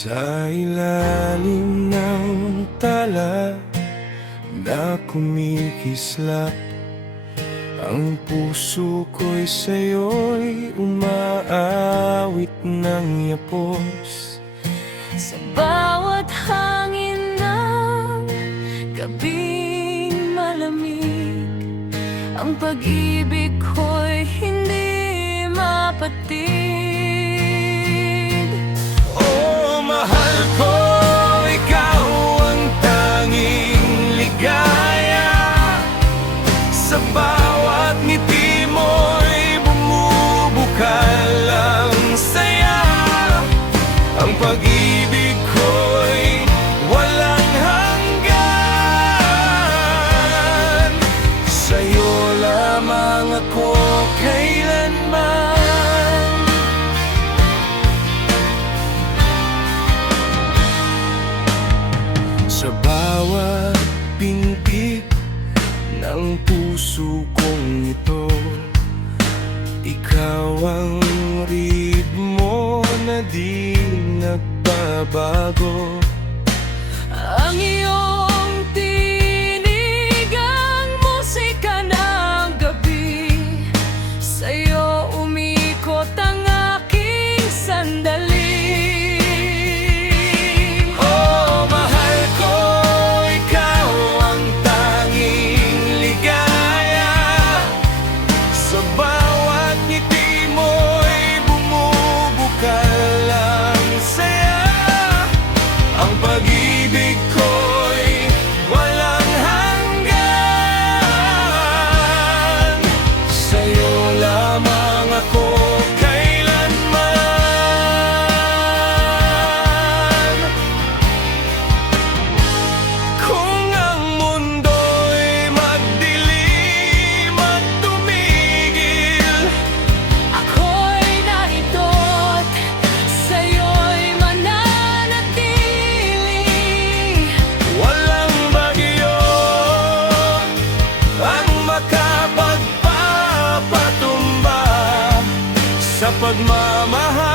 Sa ilalim ng tala na kumikislap, ang puso ko'y sa'yo'y umaawit ng yapos. Sa bawat hangin ng gabing malamig, ang pag-ibig ko'y hindi mapatig. Oh, mahal ko, ikaw ang tanging ligaya. Sa bawat ngiti mo'y bumubukal ang saya. Ang pag-ibig ko'y walang hanggan. Sa'yo lamang ako kailanman. Sa bawat pintig ng puso kong ito, ikaw ang ritmo na di nagbabago. Ang iyong tinig, ang musika ng gabi, sa'yo umikot ang aking sandali. Oh, mahal ko, ikaw ang tanging ligaya. Sa bawat ngiti mo'y bumubukal ang saya. Ang pag-ibig ko'y walang hanggan. Sa'yo lamang ako kailanman. Kung ang mundo'y magdilim at tumigil, Ako'y naitot, sa'yo'y mananatili. walang bagyo ang makapagpapatumba sa pagmamahal.